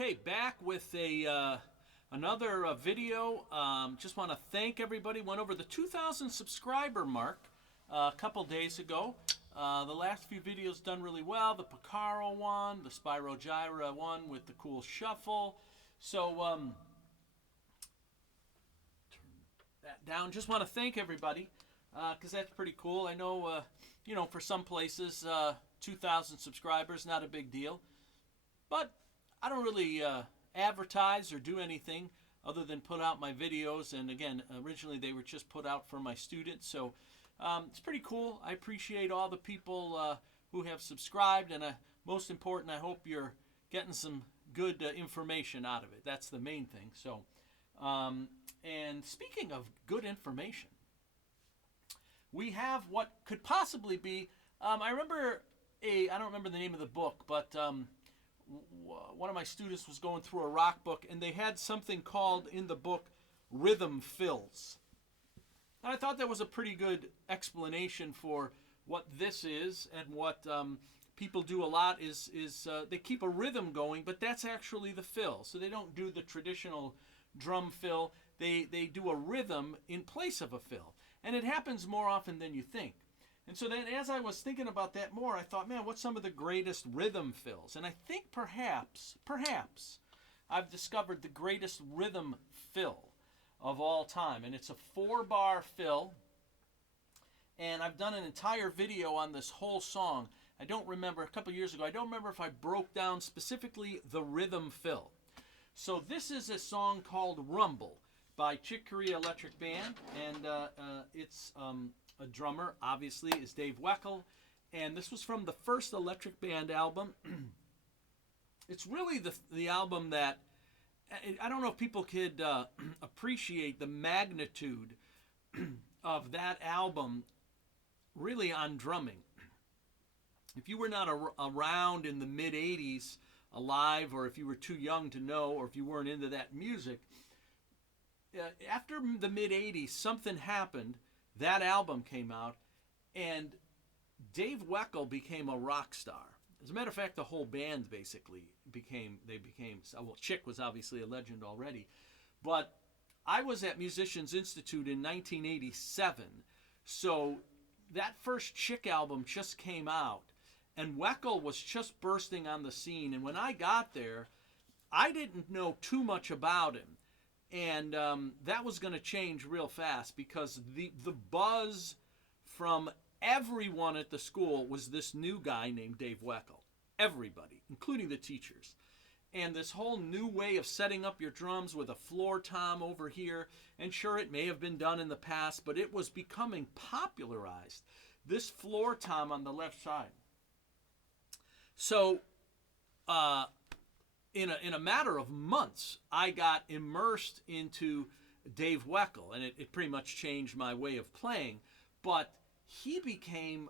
Okay, back with another video. Just want to thank everybody. Went over the 2,000 subscriber mark a couple days ago. The last few videos done really well. The Picaro one, the Spyro Gyra one with the cool shuffle. So turn that down. Just want to thank everybody because that's pretty cool. I know, for some places, 2,000 subscribers, not a big deal. But I don't really advertise or do anything other than put out my videos. And again, originally they were just put out for my students. So it's pretty cool. I appreciate all the people who have subscribed. And most important, I hope you're getting some good information out of it. That's the main thing. So, and speaking of good information, we have what could possibly be, I don't remember the name of the book, but one of my students was going through a rock book, and they had something called in the book rhythm fills. And I thought that was a pretty good explanation for what this is, and what people do a lot is they keep a rhythm going, but that's actually the fill. So they don't do the traditional drum fill. They do a rhythm in place of a fill. And it happens more often than you think. And so then as I was thinking about that more, I thought, man, what's some of the greatest rhythm fills? And I think perhaps, I've discovered the greatest rhythm fill of all time. And it's a 4-bar fill. And I've done an entire video on this whole song. I don't remember, a couple years ago, I don't remember if I broke down specifically the rhythm fill. So this is a song called Rumble by Chick Corea Electric Band. And it's a drummer, obviously, is Dave Weckl. And this was from the first Electric Band album. It's really the album that, I don't know if people could appreciate the magnitude of that album really on drumming. If you were not around in the mid-'80s alive, or if you were too young to know, or if you weren't into that music, after the mid-'80s, something happened. That album came out, and Dave Weckl became a rock star. As a matter of fact, the whole band basically became, well, Chick was obviously a legend already, but I was at Musicians Institute in 1987, so that first Chick album just came out, and Weckl was just bursting on the scene, and when I got there, I didn't know too much about him. And that was going to change real fast, because the buzz from everyone at the school was this new guy named Dave Weckl. Everybody, including the teachers. And this whole new way of setting up your drums with a floor tom over here. And sure, it may have been done in the past, but it was becoming popularized. This floor tom on the left side. So, in a matter of months, I got immersed into Dave Weckl, and it pretty much changed my way of playing. But he became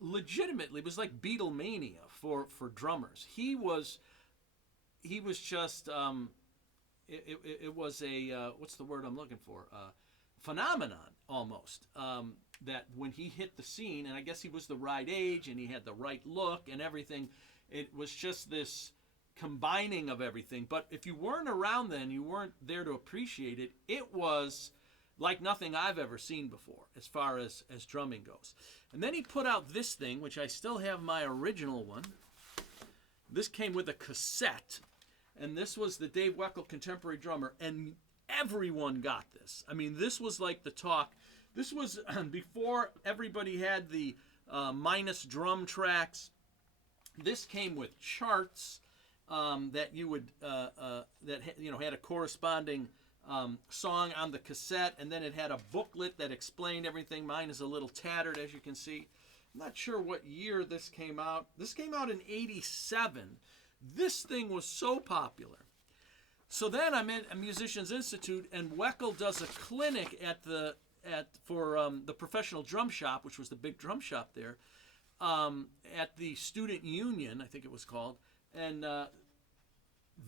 legitimately, it was like Beatlemania for drummers. He was just, it was a, what's the word I'm looking for? Phenomenon, almost. That when he hit the scene, and I guess he was the right age, and he had the right look and everything, it was just this combining of everything. But if you weren't around then, you weren't there to appreciate it, it was like nothing I've ever seen before as far as drumming goes. And then he put out this thing, which I still have my original one. This came with a cassette, and this was the Dave Weckl Contemporary Drummer, and everyone got this. I mean, this was like the talk. This was before everybody had the minus drum tracks. This came with charts. That you would had a corresponding song on the cassette, and then it had a booklet that explained everything. Mine is a little tattered, as you can see. I'm not sure what year this came out. This came out in '87. This thing was so popular. So then I'm at a Musicians Institute, and Weckl does a clinic for the Professional Drum Shop, which was the big drum shop there, at the Student Union, I think it was called. And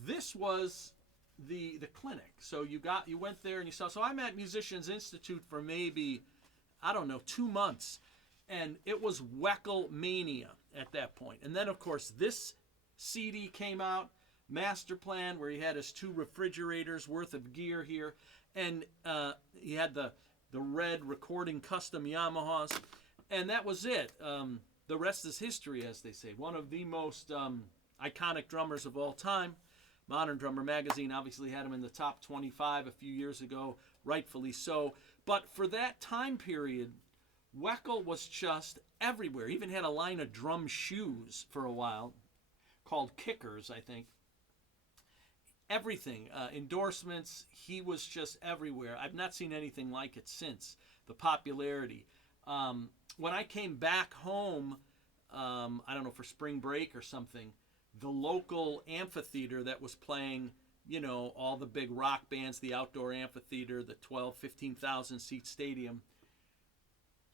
this was the clinic. So you went there and you saw. So I'm at Musicians Institute for maybe, I don't know, 2 months, and it was Weckl mania at that point. And then of course this CD came out. master plan where he had his 2 refrigerators worth of gear here, and he had the red recording custom Yamahas, and that was it. The rest is history, as they say. One of the most iconic drummers of all time. Modern Drummer magazine obviously had him in the top 25 a few years ago, rightfully so. But for that time period, Weckl was just everywhere. He even had a line of drum shoes for a while called Kickers, I think. Everything, endorsements, he was just everywhere. I've not seen anything like it since, the popularity. When I came back home, I don't know, for spring break or something, the local amphitheater that was playing, you know, all the big rock bands, the outdoor amphitheater, the 12, 15,000 seat stadium,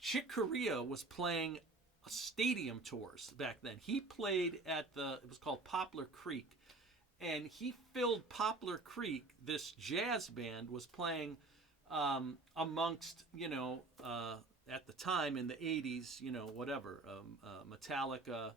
Chick Corea was playing stadium tours back then. He played at it was called Poplar Creek, and he filled Poplar Creek. This jazz band was playing amongst, you know, at the time in the 80s, you know, whatever, Metallica,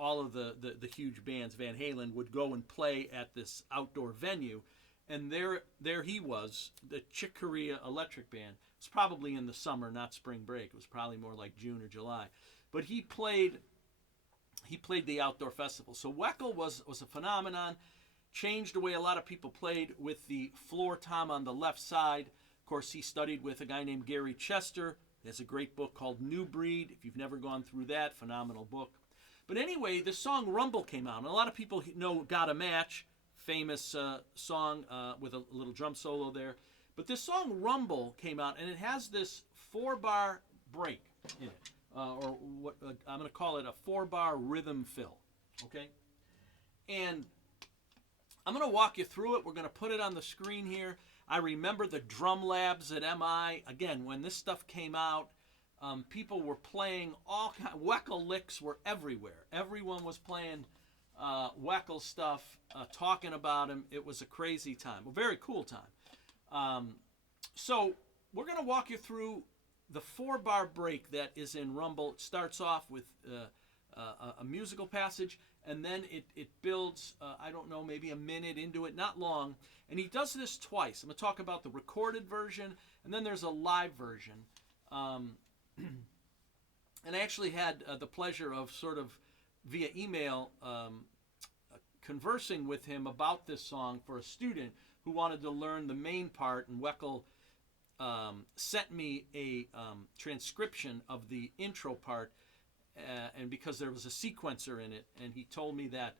all of the huge bands, Van Halen, would go and play at this outdoor venue. And there he was, the Chick Corea Electric Band. It was probably in the summer, not spring break. It was probably more like June or July. But he played the outdoor festival. So Weckl was a phenomenon, changed the way a lot of people played with the floor tom on the left side. Of course, he studied with a guy named Gary Chester. He has a great book called New Breed. If you've never gone through that, phenomenal book. But anyway, the song Rumble came out. And a lot of people know Got a Match, famous song with a little drum solo there. But this song Rumble came out, and it has this 4-bar break in it. Or what I'm going to call it a 4-bar rhythm fill. Okay? And I'm going to walk you through it. We're going to put it on the screen here. I remember the drum labs at MI. Again, when this stuff came out, people were playing all kinds. Weckl licks were everywhere. Everyone was playing Weckl stuff, talking about him. It was a crazy time, a very cool time. So we're going to walk you through the 4-bar break that is in Rumble. It starts off with a musical passage, and then it builds, I don't know, maybe a minute into it, not long. And he does this twice. I'm going to talk about the recorded version, and then there's a live version. And I actually had the pleasure of sort of via email conversing with him about this song for a student who wanted to learn the main part, and Weckl sent me a transcription of the intro part, and because there was a sequencer in it, and he told me that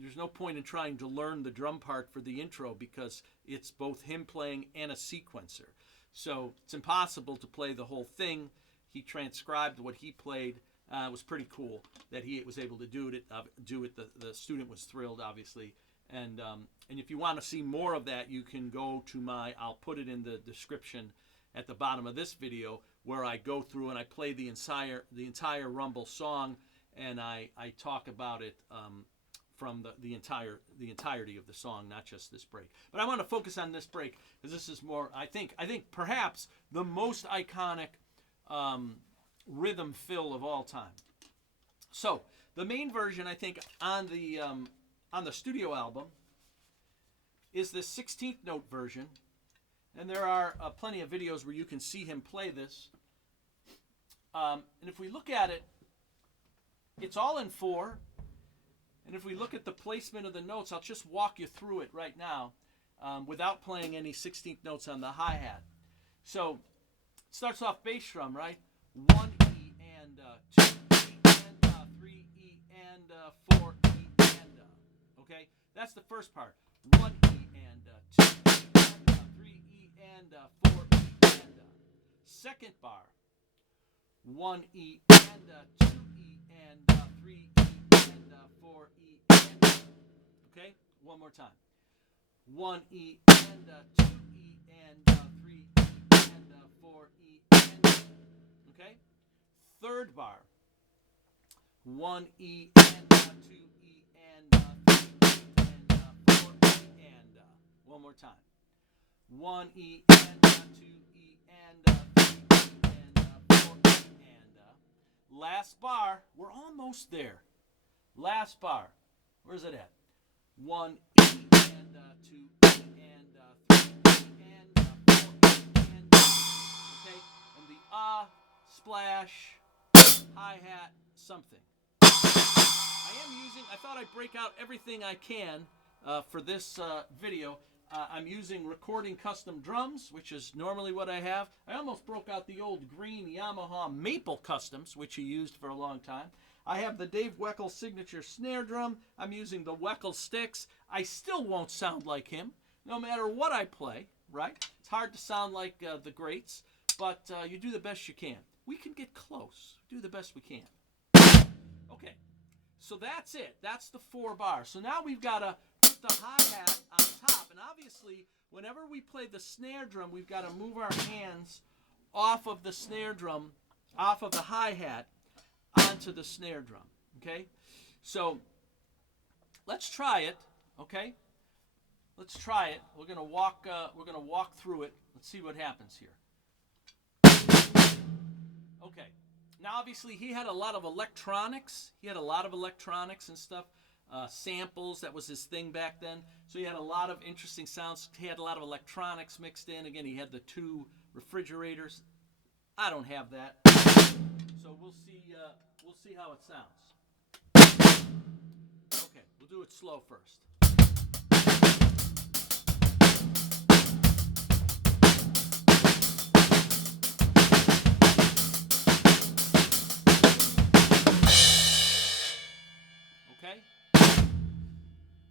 there's no point in trying to learn the drum part for the intro because it's both him playing and a sequencer. So it's impossible to play the whole thing. He transcribed what he played. It was pretty cool that he was able to do it. The student was thrilled, obviously. And if you want to see more of that, you can go to I'll put it in the description at the bottom of this video, where I go through and I play the entire Rumble song, and I talk about it from the entirety of the song, not just this break. But I want to focus on this break because this is more, I think perhaps the most iconic rhythm fill of all time. So the main version, I think, on the studio album is the 16th note version, and there are plenty of videos where you can see him play this. And if we look at it, it's all in 4. And if we look at the placement of the notes, I'll just walk you through it right now without playing any 16th notes on the hi-hat. So it starts off bass drum, right? 1 E and 2 E and 3 E and 4 E and okay? That's the first part. 1 E and 2 E and 3 E and 4 E and second bar. 1 E and 2 E and 3 E and 4 E and okay? One more time. 1 E and 2 E and 3 E and 4 E and okay? Third bar. 1 E and 2 E and 3 E and 4 E and one more time. 1 E and 2 E and 3 E and 4 E and last bar. We're almost there. Last bar. Where's it at? 1 E and 2 E and 3 E and 4 E and okay, and the splash, hi-hat, something. I thought I'd break out everything I can for this video. I'm using recording custom drums, which is normally what I have. I almost broke out the old green Yamaha Maple Customs, which he used for a long time. I have the Dave Weckl signature snare drum. I'm using the Weckl sticks. I still won't sound like him, no matter what I play, right? It's hard to sound like the greats, but you do the best you can. We can get close. Do the best we can. Okay, so that's it. That's the 4 bars. So now we've got to put the hi-hat on top, and obviously, whenever we play the snare drum, we've got to move our hands off of the snare drum, off of the hi-hat, onto the snare drum, okay? So let's try it, okay? Let's try it. We're gonna walk through it. Let's see what happens here. Okay. Now, obviously, he had a lot of electronics. He had a lot of electronics and stuff, samples. That was his thing back then. So he had a lot of interesting sounds. He had a lot of electronics mixed in. Again, he had the 2 refrigerators. I don't have that. So we'll see how it sounds. Okay, we'll do it slow first. Okay?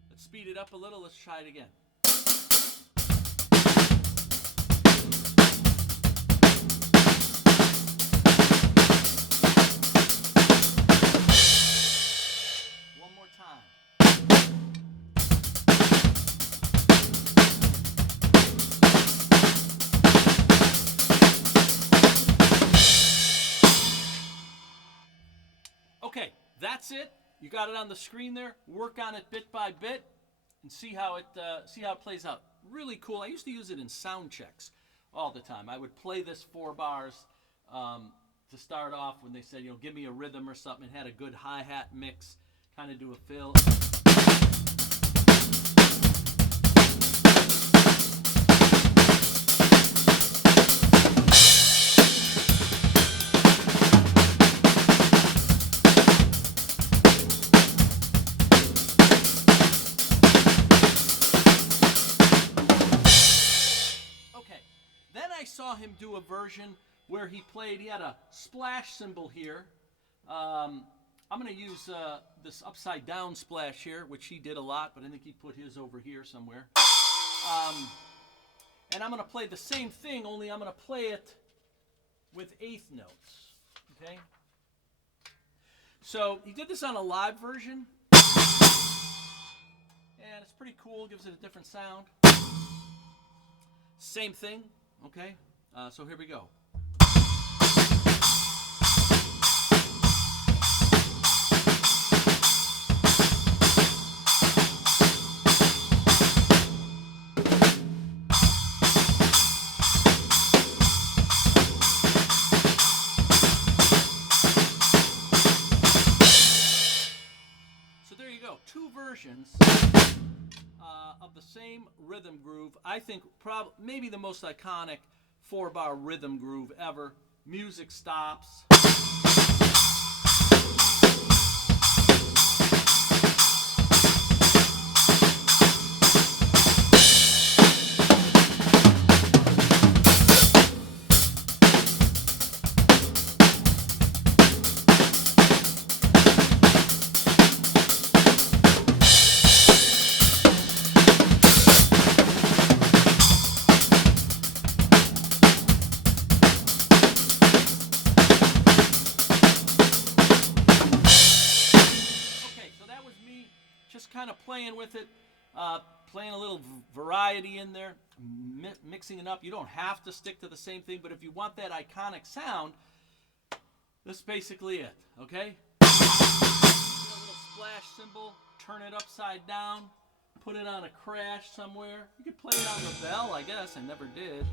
Let's speed it up a little. Let's try it again. Okay, that's it. You got it on the screen there. Work on it bit by bit and see how it plays out. Really cool. I used to use it in sound checks all the time. I would play this 4 bars to start off when they said, give me a rhythm or something. It had a good hi-hat mix, kind of do a fill. Saw him do a version where he had a splash cymbal here. I'm going to use this upside down splash here, which he did a lot, but I think he put his over here somewhere. And I'm going to play the same thing, only I'm going to play it with 1/8 notes. Okay? So he did this on a live version, and it's pretty cool, gives it a different sound. Same thing. Okay, so here we go. So there you go, 2 versions of the same rhythm groove. I think maybe the most iconic 4-bar rhythm groove ever. Music stops. Kind of playing with it, playing a little variety in there, mixing it up. You don't have to stick to the same thing, but if you want that iconic sound, that's basically it, okay? Get a little splash cymbal, turn it upside down, put it on a crash somewhere. You could play it on the bell, I guess. I never did.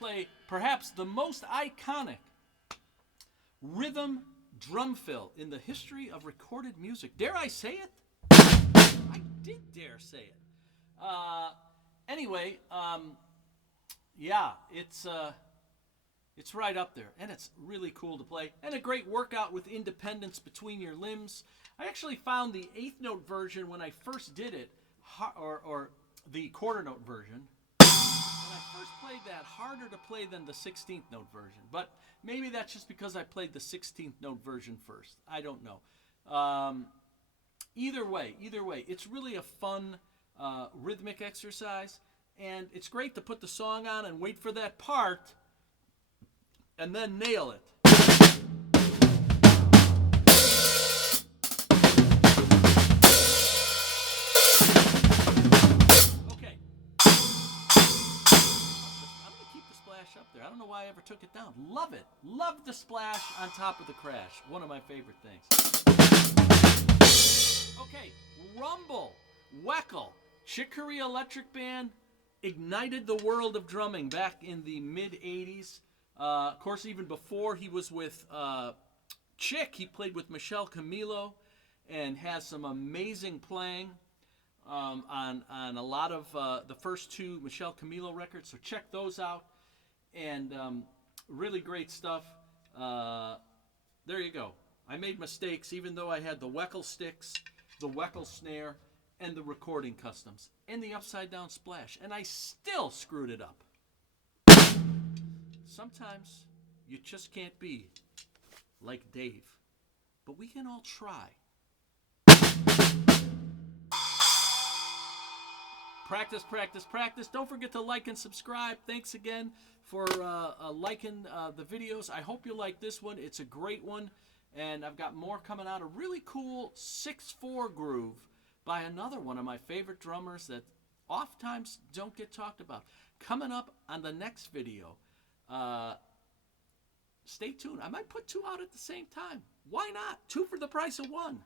play perhaps the most iconic rhythm drum fill in the history of recorded music. Dare I say it? I did dare say it. Anyway, yeah, it's right up there, and it's really cool to play, and a great workout with independence between your limbs. I actually found the eighth note version when I first did it, or the quarter note version. When I first played that, harder to play than the 16th note version. But maybe that's just because I played the 16th note version first. I don't know. Either way, it's really a fun rhythmic exercise, and it's great to put the song on and wait for that part, and then nail it. Okay. I'm going to keep the splash up there. I don't know why I ever took it down. Love it. Love the splash on top of the crash. One of my favorite things. Okay, Rumble, Weckl, Chick Corea Electric Band ignited the world of drumming back in the mid-'80s. Of course, even before he was with Chick, he played with Michel Camilo and has some amazing playing on a lot of the first two Michel Camilo records. So check those out. And really great stuff. There you go. I made mistakes even though I had the Weckl sticks, the Weckl snare, and the recording customs, and the upside down splash. And I still screwed it up. Sometimes you just can't be like Dave, but we can all try. Practice, practice, practice. Don't forget to like and subscribe. Thanks again for liking the videos. I hope you like this one. It's a great one, and I've got more coming out. A really cool 6/4 groove by another one of my favorite drummers that oftentimes don't get talked about. Coming up on the next video. Stay tuned. I might put two out at the same time. Why not? Two for the price of one.